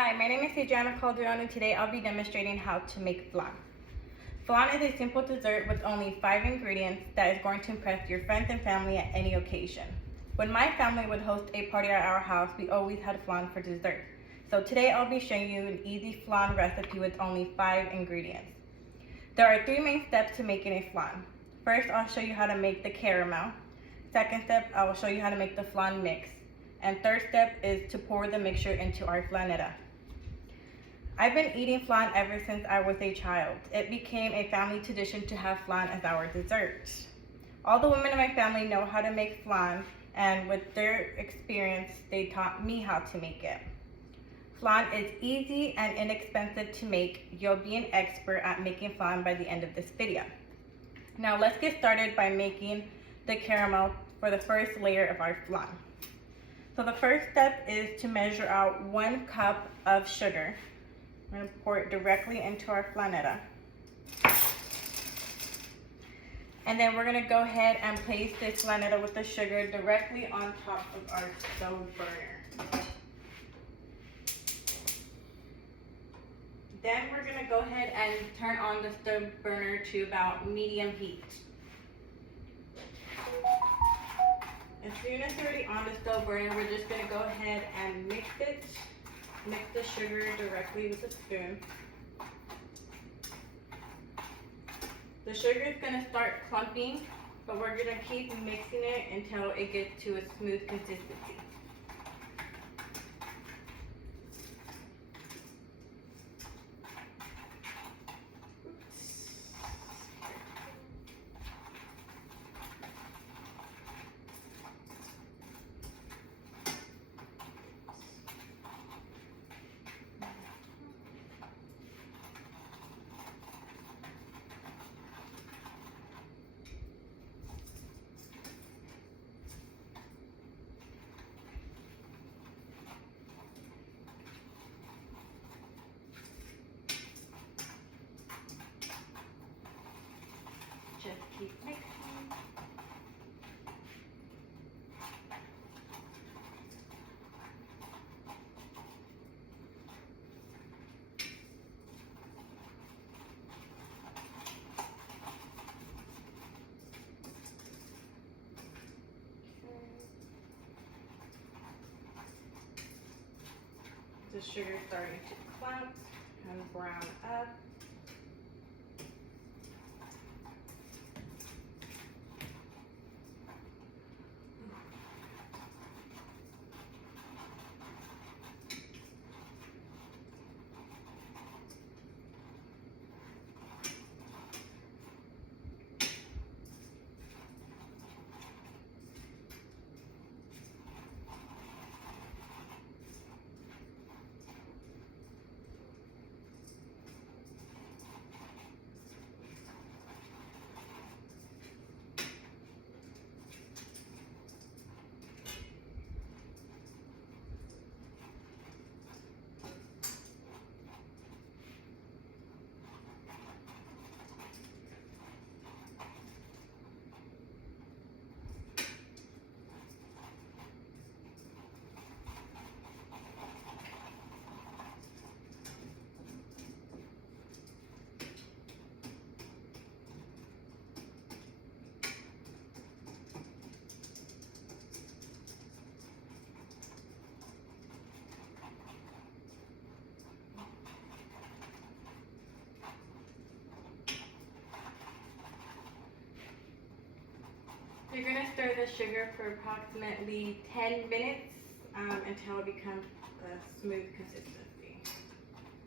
Hi, my name is Adriana Calderon, and today I'll be demonstrating how to make flan. Flan is a simple dessert with only 5 ingredients that is going to impress your friends and family at any occasion. When my family would host a party at our house, we always had flan for dessert. So today I'll be showing you an easy flan recipe with only 5 ingredients. There are 3 main steps to making a flan. First, I'll show you how to make the caramel. Second step, I will show you how to make the flan mix. And third step is to pour the mixture into our flanetta. I've been eating flan ever since I was a child. It became a family tradition to have flan as our dessert. All the women in my family know how to make flan, and with their experience, they taught me how to make it. Flan is easy and inexpensive to make. You'll be an expert at making flan by the end of this video. Now let's get started by making the caramel for the first layer of our flan. So the first step is to measure out 1 cup of sugar. I'm going to pour it directly into our flanetta. And then we're going to go ahead and place this flanetta with the sugar directly on top of our stove burner. Then we're going to go ahead and turn on the stove burner to about medium heat. As soon as it's already on the stove burner, we're just going to go ahead and mix it. Mix the sugar directly with a spoon. The sugar is going to start clumping, but we're going to keep mixing it until it gets to a smooth consistency. Just keep mixing. The sugar is starting to clump and brown up. You're going to stir the sugar for approximately 10 minutes until it becomes a smooth consistency.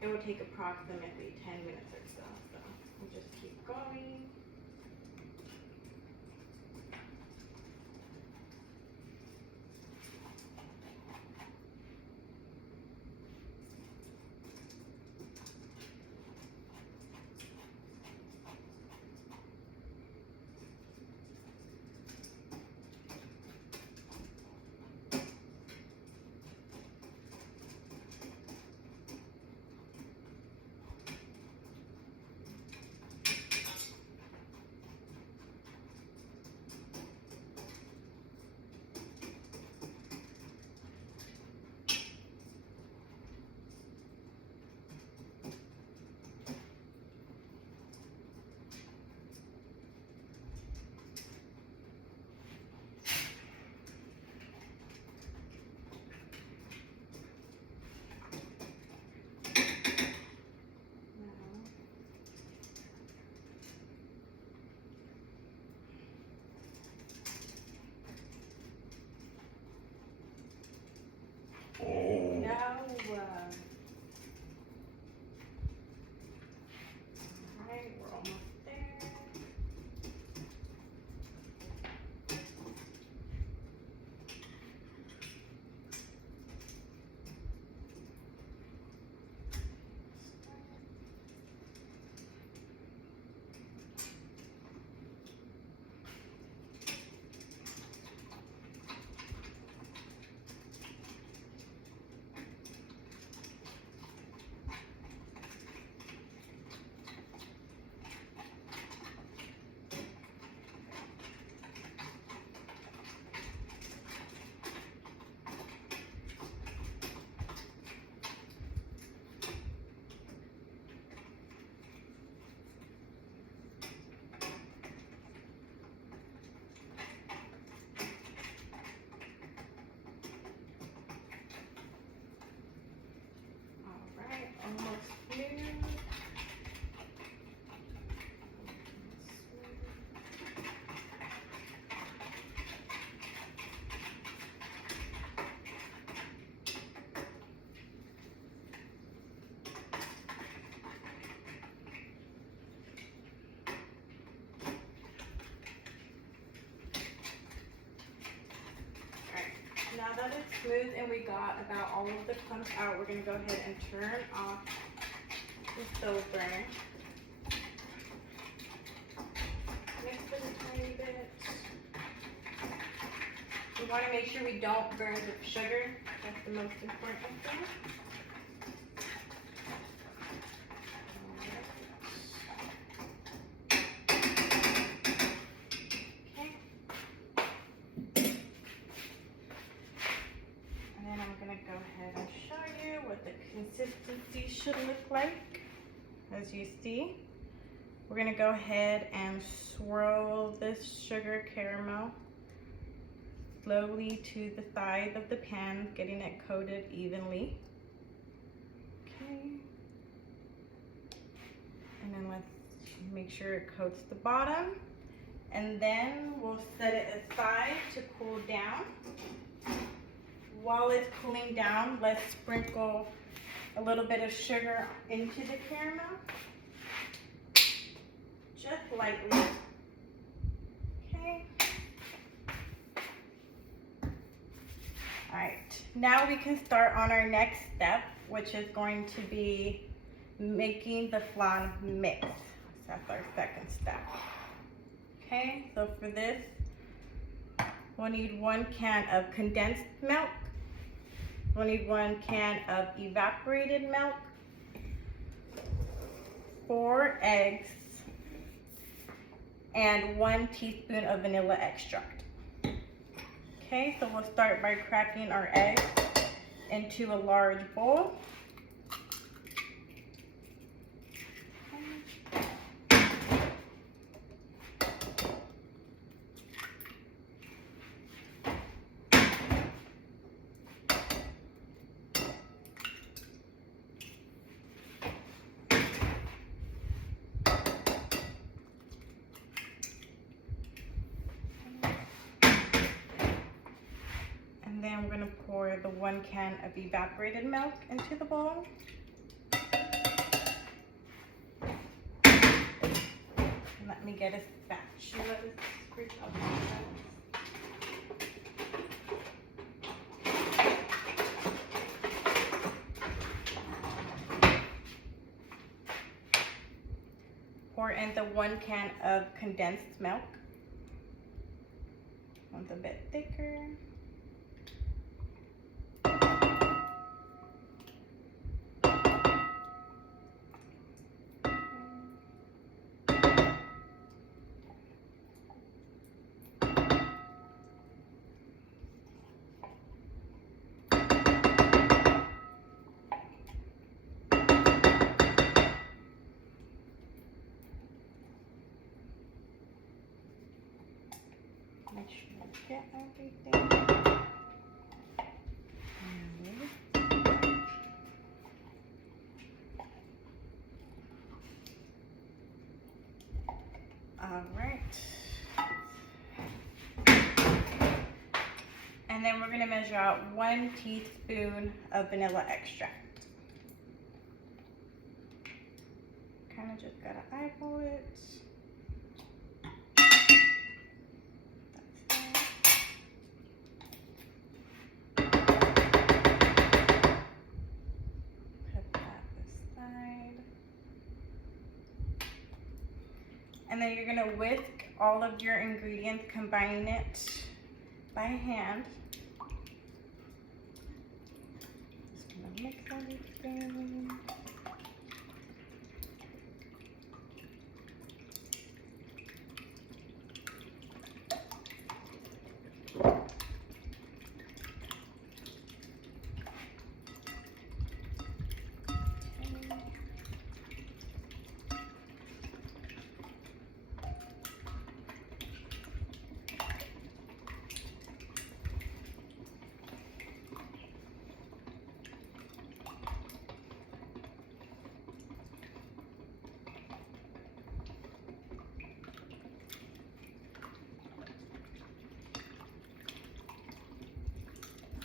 It will take approximately 10 minutes or so. So we'll just keep going. that it's smooth and we got about all of the clumps out, we're going to go ahead and turn off the stove burner. Mix it a tiny bit. We want to make sure we don't burn the sugar. That's the most important thing. Go ahead and show you what the consistency should look like. As you see, we're going to go ahead and swirl this sugar caramel slowly to the side of the pan, getting it coated evenly. Okay. And then let's make sure it coats the bottom. And then we'll set it aside to cool down. While it's cooling down, let's sprinkle a little bit of sugar into the caramel, just lightly. Okay. All right, now we can start on our next step, which is going to be making the flan mix. That's our second step. Okay, so for this, we'll need 1 can of condensed milk. We'll need 1 can of evaporated milk, 4 eggs, and 1 teaspoon of vanilla extract. Okay, so we'll start by cracking our eggs into a large bowl. And then we're going to pour the 1 can of evaporated milk into the bowl. And let me get a spatula to scrape up Pour in the 1 can of condensed milk. One's a bit thicker. Make sure I get everything. All right. And then we're going to measure out 1 teaspoon of vanilla extract. Kind of just got to eyeball it. And then you're going to whisk all of your ingredients, combining it by hand. Just going to mix everything.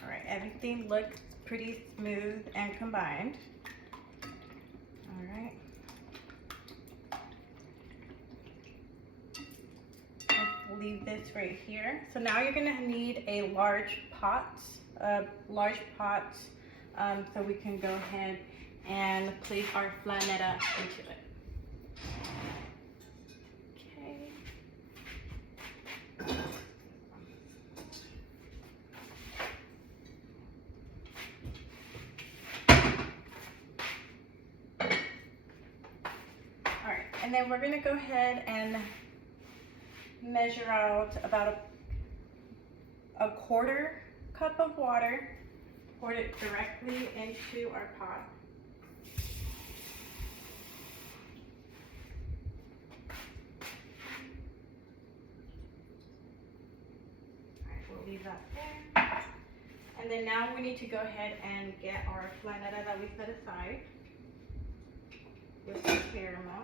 All right, everything looks pretty smooth and combined. All right. Let's leave this right here. So now you're gonna need a large pot large pot, so we can go ahead and place our flanetta into it. Okay. All right, and then we're gonna go ahead and measure out about a quarter cup of water, pour it directly into our pot. We'll leave that there. And then now we need to go ahead and get our flanetta that we set aside with the caramel.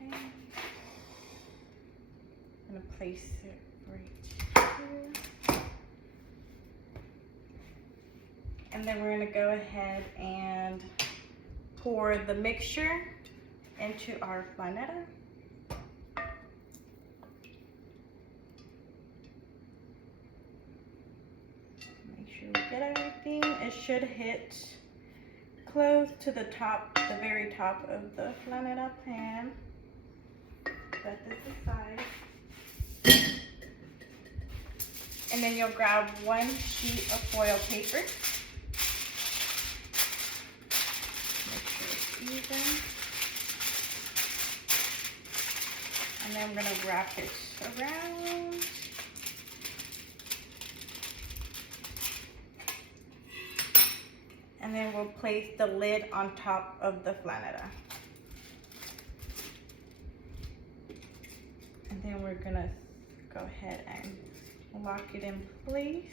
Okay. I'm gonna place it right here. And then we're gonna go ahead and pour the mixture into our flanetta. Make sure we get everything. It should hit close to the top, the very top of the flanetta pan. Set this aside. And then you'll grab one sheet of foil paper. Make sure it's even. And then I'm gonna wrap it around. And then we'll place the lid on top of the flanetta. And then we're gonna go ahead and lock it in place.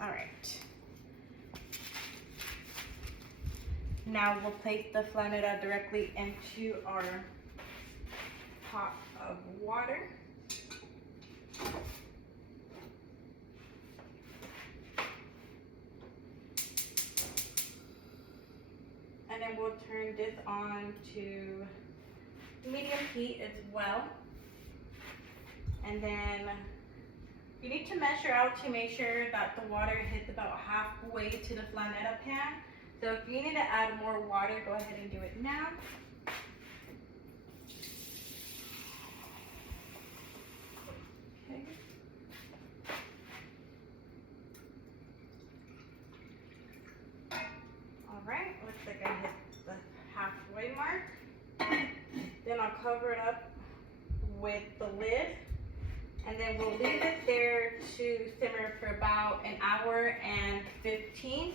All right. Now we'll place the flanetta directly into our pot of water. And then we'll turn this on to medium heat as well. And then you need to measure out to make sure that the water hits about halfway to the flanetta pan. So if you need to add more water, go ahead and do it now. Okay. All right, looks like I hit the halfway mark. Then I'll cover it up with the lid. And then we'll leave it there to simmer for about an hour and 15.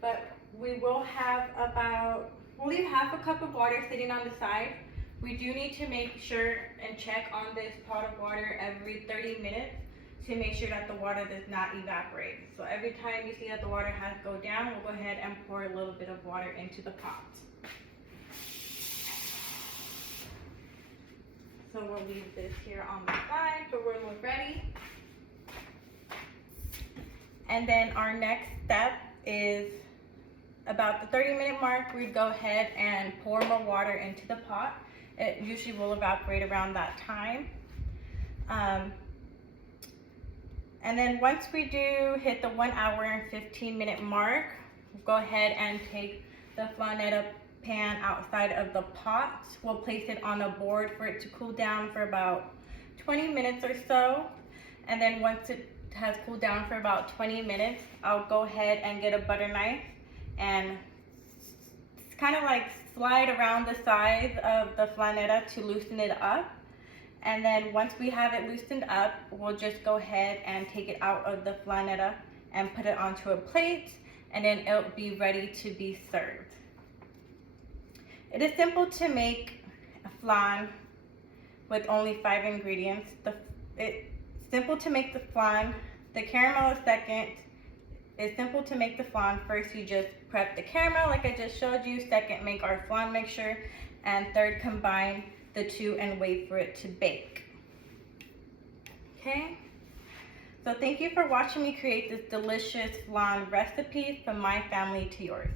But we will have we'll leave half a cup of water sitting on the side. We do need to make sure and check on this pot of water every 30 minutes to make sure that the water does not evaporate. So every time you see that the water has to go down, we'll go ahead and pour a little bit of water into the pot. So we'll leave this here on the side for when we're ready. And then our next step is about the 30-minute mark, we'd go ahead and pour more water into the pot. It usually will evaporate around that time. And then once we do hit the 1 hour and 15-minute mark, we'll go ahead and take the flanetta pan outside of the pot. We'll place it on a board for it to cool down for about 20 minutes or so. And then once it has cooled down for about 20 minutes, I'll go ahead and get a butter knife and kind of like slide around the sides of the flanetta to loosen it up. And then once we have it loosened up, we'll just go ahead and take it out of the flanetta and put it onto a plate, and then it'll be ready to be served. It is simple to make a flan with only 5 ingredients. It's simple to make the flan. The caramel is second. It's simple to make the flan. First, you just prep the caramel like I just showed you. Second, make our flan mixture. And third, combine the two and wait for it to bake. Okay? So thank you for watching me create this delicious flan recipe from my family to yours.